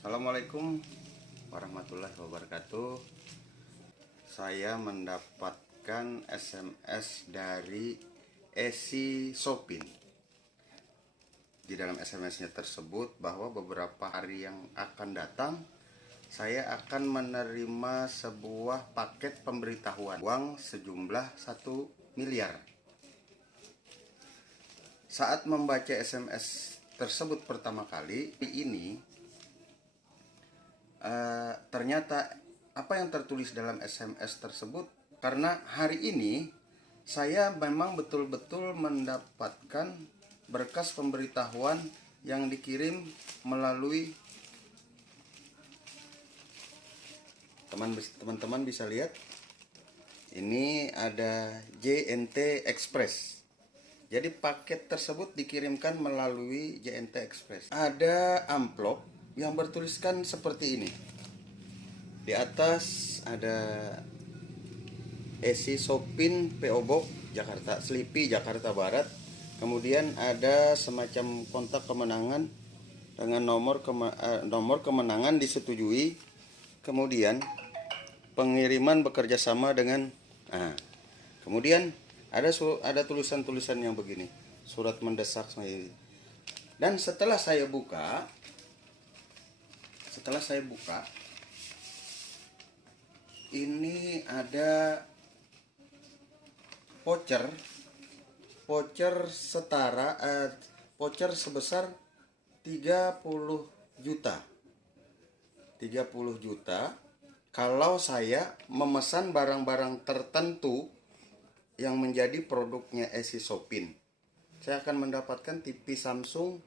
Assalamualaikum warahmatullahi wabarakatuh. Saya mendapatkan SMS dari Esi Sopin. Di dalam SMS-nya tersebut bahwa beberapa hari yang akan datang saya akan menerima sebuah paket pemberitahuan uang sejumlah 1 miliar. Saat membaca SMS tersebut pertama kali ini, ternyata apa yang tertulis dalam SMS tersebut, karena hari ini saya memang betul-betul mendapatkan berkas pemberitahuan yang dikirim melalui, teman-teman bisa lihat ini ada JNT Express. Jadi paket tersebut dikirimkan melalui JNT Express. Ada amplop yang bertuliskan seperti ini. Di atas ada Esi Sopin PO Box Jakarta, Selipi, Jakarta Barat. Kemudian ada semacam kontak kemenangan dengan nomor kemenangan disetujui. Kemudian pengiriman bekerja sama dengan kemudian ada tulisan-tulisan yang begini, surat mendesak. Dan setelah saya buka, ini ada voucher sebesar 30 juta kalau saya memesan barang-barang tertentu yang menjadi produknya Esi Sopin. Saya akan mendapatkan TV Samsung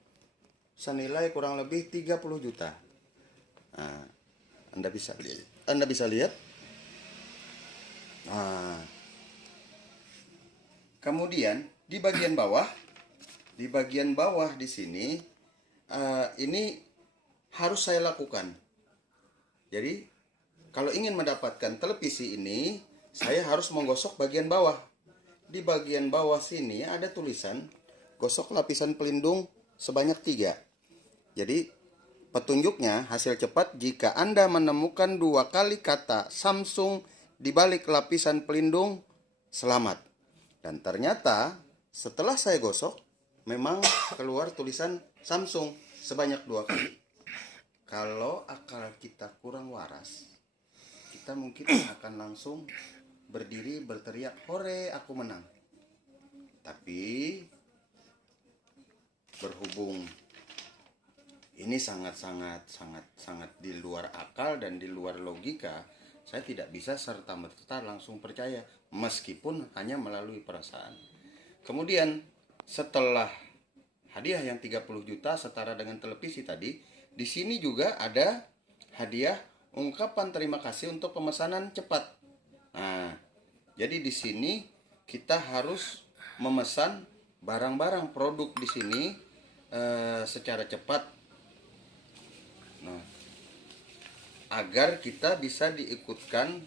senilai kurang lebih 30 juta. Nah, Anda bisa lihat. Nah, kemudian di bagian bawah di sini, ini harus saya lakukan. Jadi kalau ingin mendapatkan televisi ini, saya harus menggosok bagian bawah. Di bagian bawah sini ada tulisan gosok lapisan pelindung sebanyak 3. Jadi petunjuknya, hasil cepat jika Anda menemukan 2 kali kata Samsung di balik lapisan pelindung, selamat. Dan ternyata setelah saya gosok, memang keluar tulisan Samsung sebanyak 2 kali. Kalau akal kita kurang waras, kita mungkin akan langsung berdiri berteriak, "Hore, aku menang." Tapi berhubung ini sangat di luar akal dan di luar logika, saya tidak bisa serta-merta langsung percaya, meskipun hanya melalui perasaan. Kemudian setelah hadiah yang 30 juta setara dengan televisi tadi, di sini juga ada hadiah ungkapan terima kasih untuk pemesanan cepat. Nah, jadi di sini kita harus memesan barang-barang produk di sini secara cepat. Nah, agar kita bisa diikutkan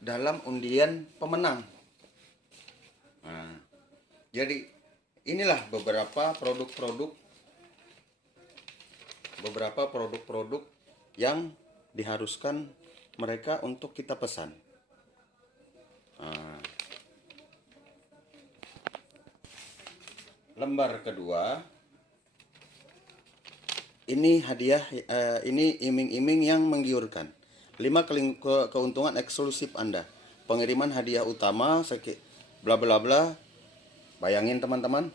dalam undian pemenang. Nah, jadi inilah beberapa produk-produk yang diharuskan mereka untuk kita pesan. Nah, lembar kedua, ini hadiah, ini iming-iming yang menggiurkan. 5 keuntungan eksklusif Anda. Pengiriman hadiah utama bla bla bla. Bayangin teman-teman,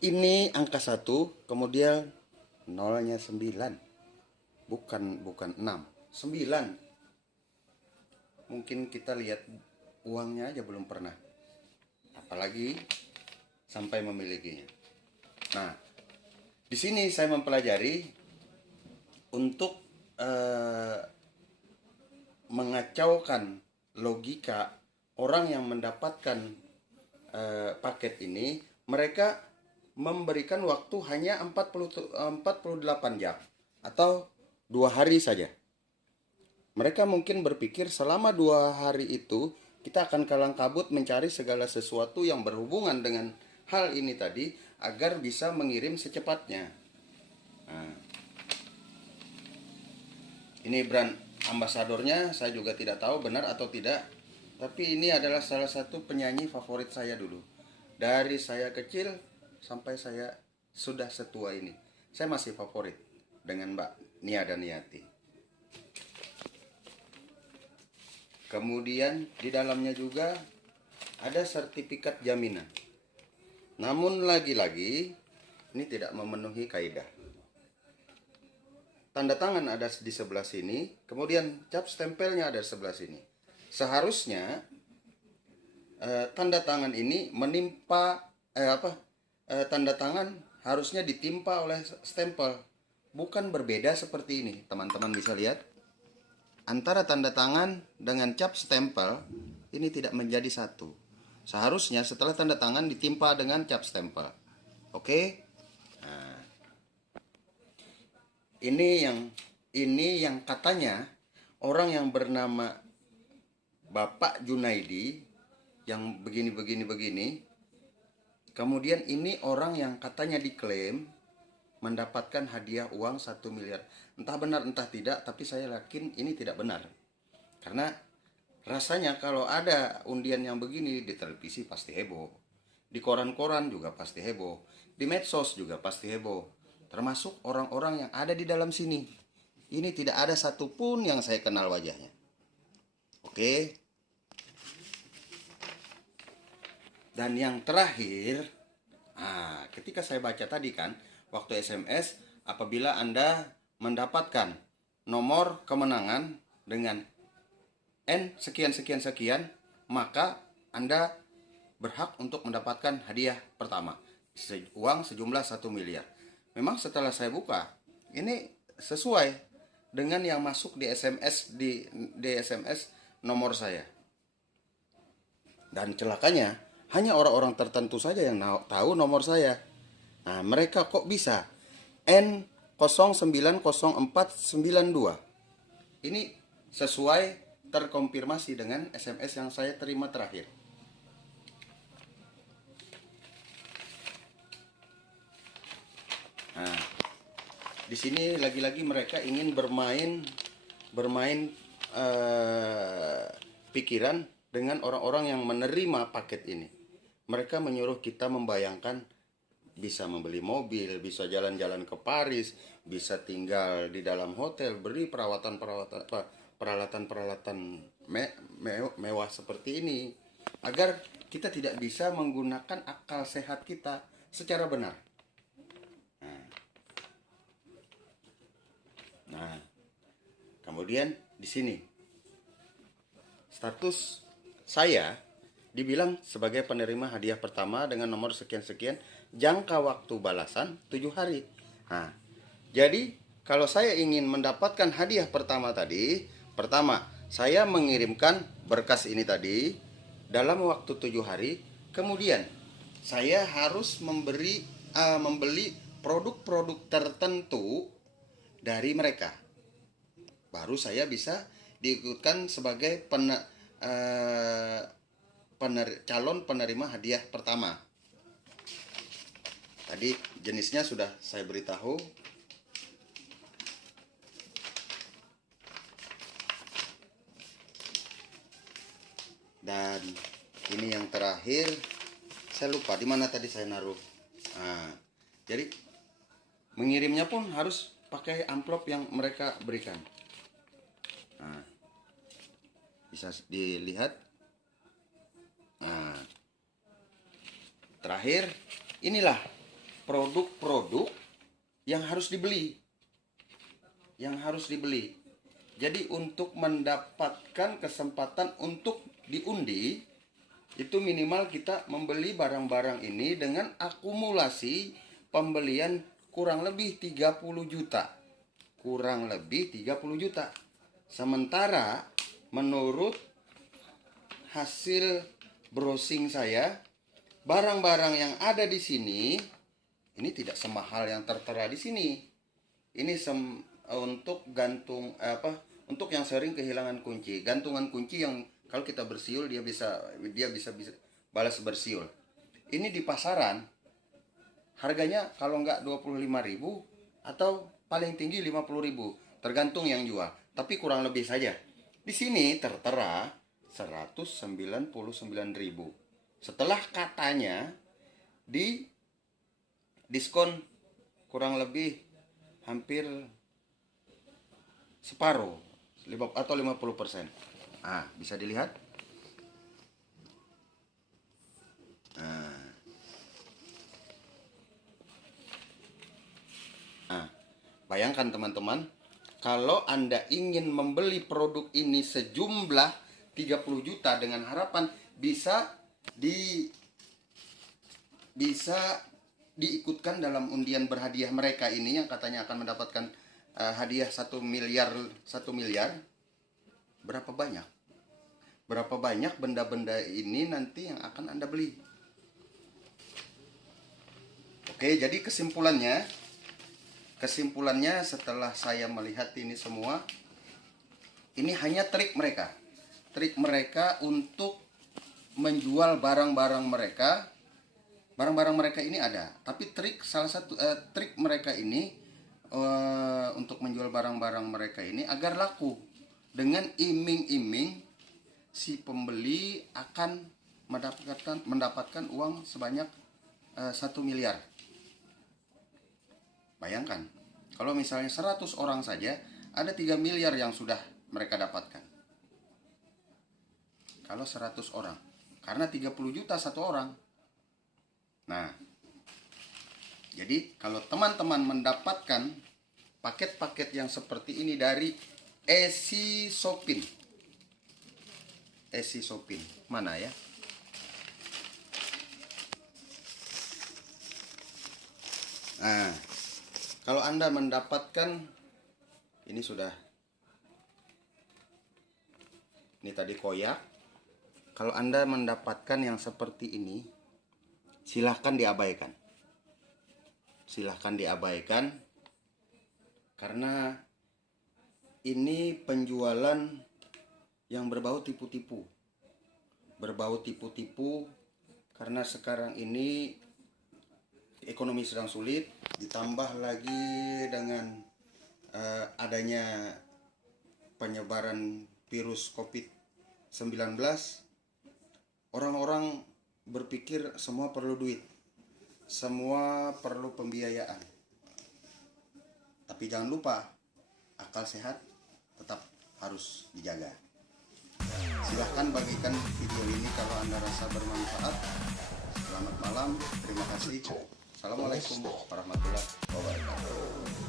ini angka 1, kemudian nolnya 9. Bukan 6, 9. Mungkin kita lihat uangnya aja belum pernah, apalagi sampai memilikinya. Nah, di sini saya mempelajari untuk mengacaukan logika orang yang mendapatkan paket ini. Mereka memberikan waktu hanya 48 jam atau 2 hari saja. Mereka mungkin berpikir selama 2 hari itu kita akan kalang kabut mencari segala sesuatu yang berhubungan dengan hal ini tadi agar bisa mengirim secepatnya. Nah, ini brand ambasadornya saya juga tidak tahu benar atau tidak, tapi ini adalah salah satu penyanyi favorit saya dulu. Dari saya kecil sampai saya sudah setua ini, saya masih favorit dengan Mbak Nia Daniati. Kemudian di dalamnya juga ada sertifikat jaminan. Namun lagi-lagi ini tidak memenuhi kaidah. Tanda tangan ada di sebelah sini, kemudian cap stempelnya ada di sebelah sini. Seharusnya tanda tangan ini menimpa tanda tangan harusnya ditimpa oleh stempel, bukan berbeda seperti ini. Teman-teman bisa lihat antara tanda tangan dengan cap stempel ini tidak menjadi satu. Seharusnya setelah tanda tangan ditimpa dengan cap stempel. Oke? Nah, ini yang katanya orang yang bernama Bapak Junaidi yang begini. Kemudian ini orang yang katanya diklaim mendapatkan hadiah uang 1 miliar. Entah benar entah tidak, tapi saya yakin ini tidak benar. Karena rasanya kalau ada undian yang begini di televisi pasti heboh. Di koran-koran juga pasti heboh. Di medsos juga pasti heboh. Termasuk orang-orang yang ada di dalam sini. Ini tidak ada satupun yang saya kenal wajahnya. Oke. Dan yang terakhir, ketika saya baca tadi kan, waktu SMS, apabila Anda mendapatkan nomor kemenangan dengan N sekian, maka Anda berhak untuk mendapatkan hadiah pertama, uang sejumlah 1 miliar. Memang setelah saya buka, ini sesuai dengan yang masuk di SMS di SMS nomor saya. Dan celakanya, hanya orang-orang tertentu saja yang tahu nomor saya. Nah, mereka kok bisa N090492. Ini sesuai terkonfirmasi dengan SMS yang saya terima terakhir. Nah, di sini lagi-lagi mereka ingin bermain pikiran dengan orang-orang yang menerima paket ini. Mereka menyuruh kita membayangkan bisa membeli mobil, bisa jalan-jalan ke Paris, bisa tinggal di dalam hotel, beri peralatan mewah seperti ini, agar kita tidak bisa menggunakan akal sehat kita secara benar. Nah, kemudian di sini status saya dibilang sebagai penerima hadiah pertama dengan nomor sekian-sekian, jangka waktu balasan 7 hari. Nah, jadi kalau saya ingin mendapatkan hadiah pertama tadi, pertama saya mengirimkan berkas ini tadi dalam waktu 7 hari. Kemudian saya harus membeli produk-produk tertentu dari mereka. Baru saya bisa diikutkan sebagai calon penerima hadiah pertama. Tadi jenisnya sudah saya beritahu. Dan ini yang terakhir, saya lupa di mana tadi saya naruh. Nah, jadi mengirimnya pun harus pakai amplop yang mereka berikan. Nah, bisa dilihat. Nah, terakhir, inilah produk-produk yang harus dibeli. Jadi untuk mendapatkan kesempatan untuk diundi, itu minimal kita membeli barang-barang ini dengan akumulasi pembelian kurang lebih 30 juta. Kurang lebih 30 juta. Sementara menurut hasil browsing saya, barang-barang yang ada di sini ini tidak semahal yang tertera di sini. Ini untuk gantung untuk yang sering kehilangan kunci, gantungan kunci yang kalau kita bersiul dia bisa balas bersiul. Ini di pasaran harganya kalau nggak 25.000 atau paling tinggi 50.000, tergantung yang jual. Tapi kurang lebih saja. Di sini tertera 199.000. Setelah katanya di diskon kurang lebih hampir separuh atau 50%. Ah, bisa dilihat. Bayangkan teman-teman, kalau Anda ingin membeli produk ini sejumlah 30 juta dengan harapan bisa diikutkan dalam undian berhadiah mereka ini yang katanya akan mendapatkan hadiah 1 miliar. Berapa banyak benda-benda ini nanti yang akan Anda beli. Oke, jadi kesimpulannya setelah saya melihat ini semua, ini hanya trik mereka untuk menjual barang-barang mereka. Barang-barang mereka ini ada, tapi salah satu trik mereka ini untuk menjual barang-barang mereka ini agar laku dengan iming-iming si pembeli akan mendapatkan uang sebanyak 1 miliar. Bayangkan, kalau misalnya 100 orang saja, ada 3 miliar yang sudah mereka dapatkan. Kalau 100 orang, karena 30 juta satu orang. Nah, jadi kalau teman-teman mendapatkan paket-paket yang seperti ini dari Esi Shopin. Mana ya? Nah, kalau Anda mendapatkan ini tadi koyak. Kalau Anda mendapatkan yang seperti ini, silahkan diabaikan. Karena ini penjualan yang berbau tipu-tipu. Karena sekarang ini ekonomi sedang sulit, ditambah lagi dengan adanya penyebaran virus COVID-19, orang-orang berpikir semua perlu duit, semua perlu pembiayaan. Tapi jangan lupa, akal sehat tetap harus dijaga. Silahkan bagikan video ini kalau Anda rasa bermanfaat. Selamat malam, terima kasih. Assalamualaikum warahmatullahi wabarakatuh.